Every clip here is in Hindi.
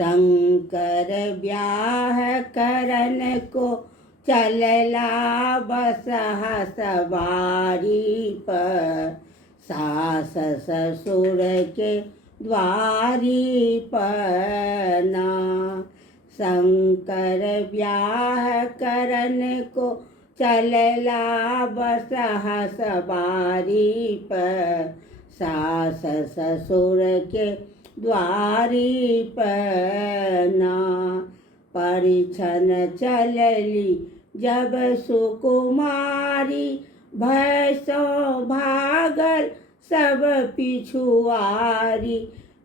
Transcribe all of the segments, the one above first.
शंकर ब्याह करन को चलला बसहा सवारी पर, सास ससुर के द्वारी पर ना। शंकर ब्याह करन को चलला बसहा सवारी पर, सास ससुर के द्वारी पर ना। परिछन चलली जब सुकुमारी, भय सो भागल सब पिछुआरी।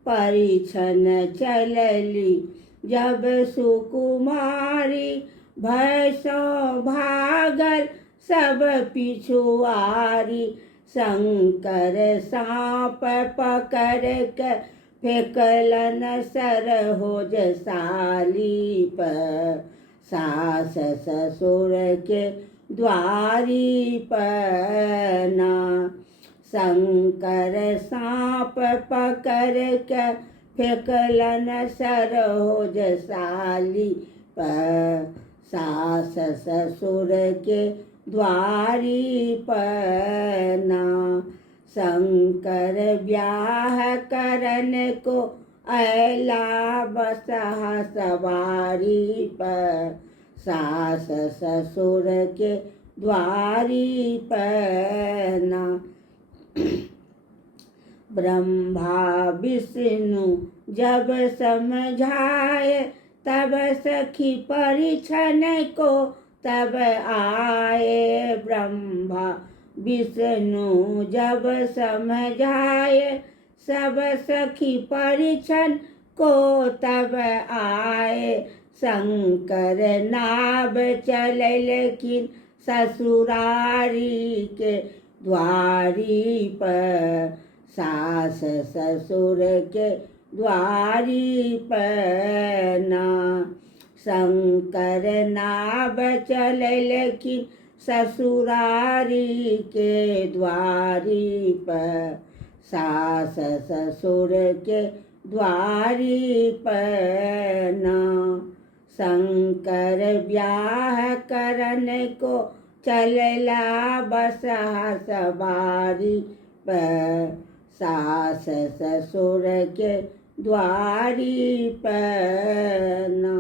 परिछन चलली जब सुकुमारी, भय सो भागल सब पिछुआरी। शंकर सांप पकड़ के फेंकलन सरहोज साली पर, सास ससुर के द्वारी पर ना। शंकर सांप पकड़ के फेंकलन सरहोज साली पर, सास ससुर के द्वारी पर ना। शंकर ब्याह करन को अयला बसहा सवारी पर, सास ससुर के द्वारी पर ना। ब्रह्मा विष्णु जब समझाए, तब सखी परिछन को तब आए। ब्रह्मा विष्णु जब समझाए, सब सखी परिछन को तब आए। शंकर नाभ चललखिन ससुरारी के द्वारी पर, सास ससुर के द्वारी पर ना। शंकर नाभ चललखिन ससुरारी के द्वारी पर, सास ससुर के द्वारी पर ना। शंकर ब्याह करन को चलला बसहा सवारी पर, सास ससुर के द्वारी पर ना।